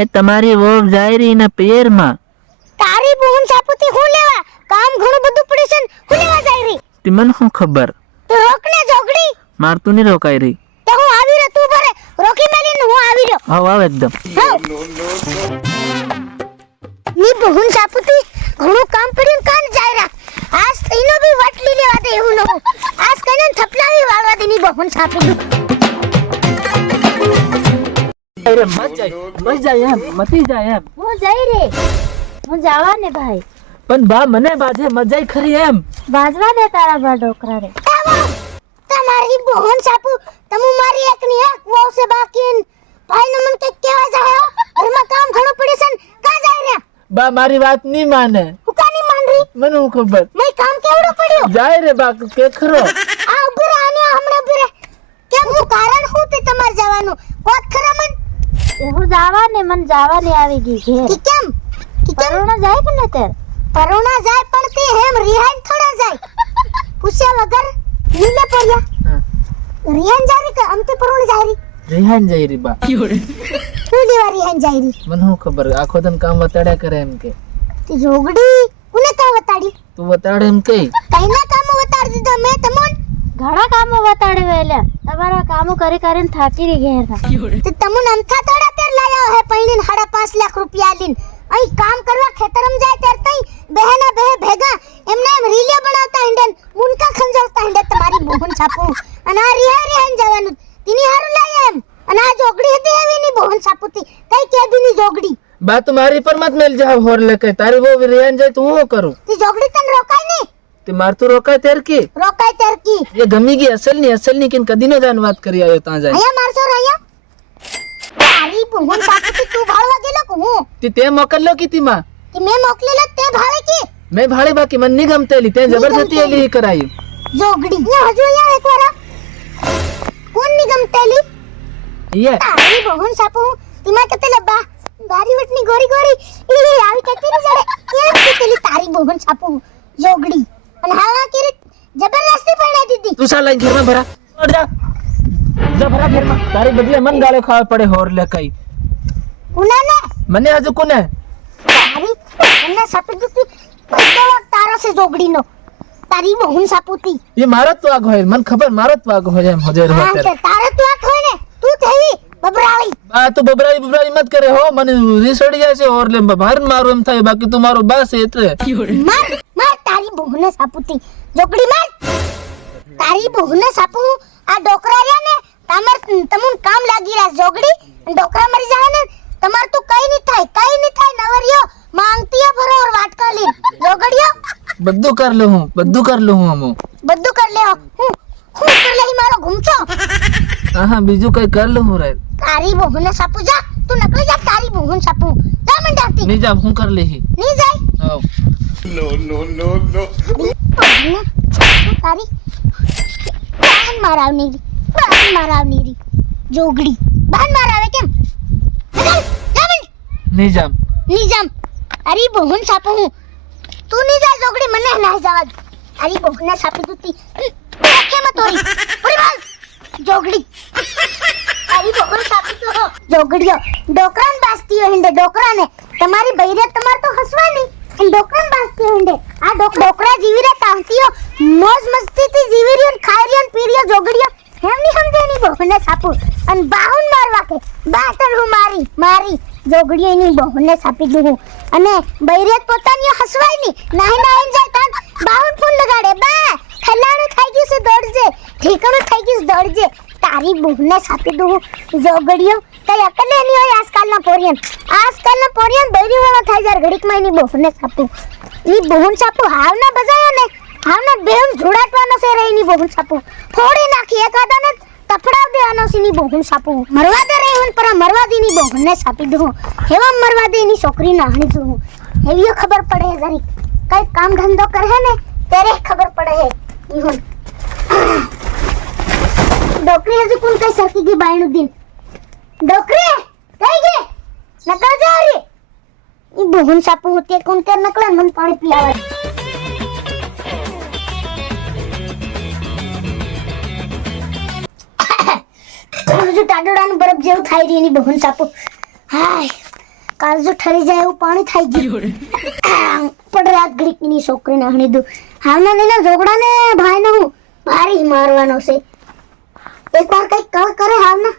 એ તમારી વોવ જાયરી ના પેરમાં તારી બહન સાપુતી હું લેવા કામ ઘણું બધું પડ્યું છે હું લેવા જાયરી તે મને શું ખબર તો રોકને જોગડી મારતું નહીં રોકાઈ રહી તો હું આવી રહ્યો તું ભરે રોકી મેલીને હું આવી રહ્યો આવ આવ એકદમ ની બહન સાપુતી ઘણું કામ પડ્યું કાન જાયરા આજ તઈનો બી વટલી લેવા દે હું નો આજ કને થપલાવી વાળવા દે ની બહન સાપુતી અરે મત જાય એમ મતી જાય એમ હું જઈ રે હું જાવા ને ભાઈ પણ બા મને બાજે મજાઈ ખરી એમ બાજવા દે તારા બા ડોકરા રે તમારી બહન સાપુ તમુ મારી એક ની એક વો સે બાકી ભાઈ ને મન કે કેવા જાય ઘરમાં કામ ઘણું પડ્યું છે કા જાય રે બા મારી વાત નહીં માને હું કા ની માન રહી મને હું ખબર મેં કામ કેવડું પડ્યું જાય રે બા કે ખરો આ ઉભરે આને હમણાં ઉભરે કેમ હું કારણ હું તે તમાર જવાનું કોત ખરા મન હું જાવા ને મન જાવા ને આવી ગઈ ઘેર કે કેમ પરોણા જાય કે ન તે પરોણા જાય પણ તે હેમ રિહાઈ થોડા જાય પૂછ્યા વગર નીલે પડ્યા રિહાઈ જાય કે અમતે પરોણા જાય રી રિહાન જાય રી બા હું લેવા રિહાઈ જાય રી મને હું ખબર આખો દન કામ વતાડ્યા કરે એમ કે તે જોગડી કોને કા વતાડી તું વતાડે એમ કે કઈના કામ વતાડી દીધા મેં તમોન ઘણા કામો વતાડે વેલા તમારા કામો કરી કરીને થાકી રહી ઘેર તે તમોન અંથા તોડા તેર લાયા હે પૈણીન 5.5 લાખ રૂપિયા લીન અહીં કામ કરવા ખેતરમ જાય તેર તઈ બહેના બહે ભેગા એમને એમ રીલિયા બનાવતા હિંડન મુનકા ખંજોળતા હિંડે તમારી બોહન છાપુ અને આ રિહાઈ જવાનું તીની હારું લાયા એમ અને આ જોગડી હતી એવીની બોહન છાપુતી કઈ કેબીની જોગડી બા તું પર મત મેલ જા હોર લે કે તારી वो રિહાન જાય તો હું કરું તી જોગડી તન રોકાય ને તે મારતું રોકાય તેર કી રોકાય તેર કી ये गमी की असल नहीं किन कदी न जान बात करी आयो ता जाए અહીંયા મારસો રહ્યા તારી બોહન છાપુતી તું ભાળવા ગેલો કે હું તે મોકલ લો की ती मां કે મેં મોકલેલો તે ભાળે કે मैं भाड़े बाकी मन नहीं गमतेली ते जबरदस्ती एली कराई જોગડી ને હજુ અહીંયા એકવાર કોણ નિગમ તેલી ये તારી બોહન છાપુ તીમાં કતે લબા બારી વટની ગોરી ગોરી એ આવી કતી ન જડે કેમ કતેલી તારી બોહન છાપુ જોગડી અને હાવા કે જબરદસ્તી પૈણા દીધી तू साला घर में भरा और जा भरा घर में तारी बदले मन गाले खावे पड़े होर ले कई ઉનાને मने आज कोने તારી એને સાપી દીધી બધો તારો સે જોગડીનો તારી બોહન છાપુતી ये मारो तो आग होय मन खबर मारो तो आग हो जाए होजे रहो હા तेरे કે તારે તું આ ખોય ને તું થેવી બબરાળી बा तू बबराई मत करे हो मन रिसड़ी जाए से और ले बाहर मारो एम थाय बाकी तू मारो बास है એટલે માર માર તારી બોહને સાપુતી જોગડી માર તારી બોહને સાપુ આ ડોકરા રહ્યા ને તમુન કામ લાગી રહ્યા જોગડી ડોકરા મરી જાય ને તમાર તો કઈ નહીં થાય નવરિયો માંગતીયા ભરો ઓર વાટકા લે જોગડીયો બધું कर लो हूं हम બધું કર લે હું કર લે મારો ઘૂમચો हां बीजू कई कर लो हूं रे તારી બોહને સાપુ જા તું નકળી જા તારી બોહન સાપુ જા મંડાતી नहीं जा हूं कर ले ही નહીં જાય आओ તારી બાન મારાવની રી જોગડી બાન મારાવે કેમ नहीं जा નિજામ અરે બોહન સાપુ હું તું ની જા જોગડી મને ના જવા અરે બોહને સાપી દુતી કેમ તોરી પૂરી બોલ જોગડી અરે બોહન સાપી તો જોગડીઓ ડોકરાન બાસ્તીઓ હિંડે ડોકરાને તમારી બૈરે તમાર તો હસવાની અને ડોકરાન બાસ્તીઓ હિંડે આ ડોકરા જીવી રે તાંતીઓ મોજ મસ્તીથી જીવી રહ્યો ને ખાઈ રહ્યો ને પી રહ્યો જોગડીઓ હેમની સમજેની બોહને સાપુ અને બાહુન મારવા કે બાતર હું મારી જોગડીઓ ની બોહને સાપી દઉં અને બૈરે પોતાની હસવાય ની નાહી જાય તાન બાહુન ફૂલ લગાડે બા ખલાણું થઈ ગયું છે દોડજે ઠીકણું થઈ ગયું દોડજે તારી બોહને સાપી દઉં જોગડીઓ કઈ અકલ નહીં હોય આજકાલના પોરિયન બૈરી વાળા થાય જાર ઘડીકમાં એની બોહને સાપુ ની બોહન સાપુ હાવના બજાયો ને હાવના બેન જોડાટવાનો છે રે એની બોહન સાપુ ફોડી નાખી એકાદાને તફડાવ દેવાનો છે ની બોહન સાપુ મરવા દે રે હું પર મરવા દી ની બોહને સાપી દઉં હેવા મરવા દે ની છોકરી નાહણી દઉં એવી ખબર પડે જરી કઈ કામ ધંધો કરે ને તેરે ખબર પડે હે ઈહુન ડોકરી હજુ કોણ કઈ સરકી ગઈ બાયણું દિન ડોકરી કઈ ગઈ નકળ જા રે ઈ બોહન સાપુ હોતી કોણ કે નકળે મન પાણી પીલાવે હજુ ટાડોડાનું બરફ જેવું થાય રહી એની બોહન સાપુ હાય કાળજો ઠરી જાય એવું પાણી થઈ ગયું પણ રાત ઘડીકની છોકરીને હણી દઉં હાવના લીના ઝોગડાને ભાઈને હું ભારી જ મારવાનો છે એકવાર કઈ કળ કરે હાવના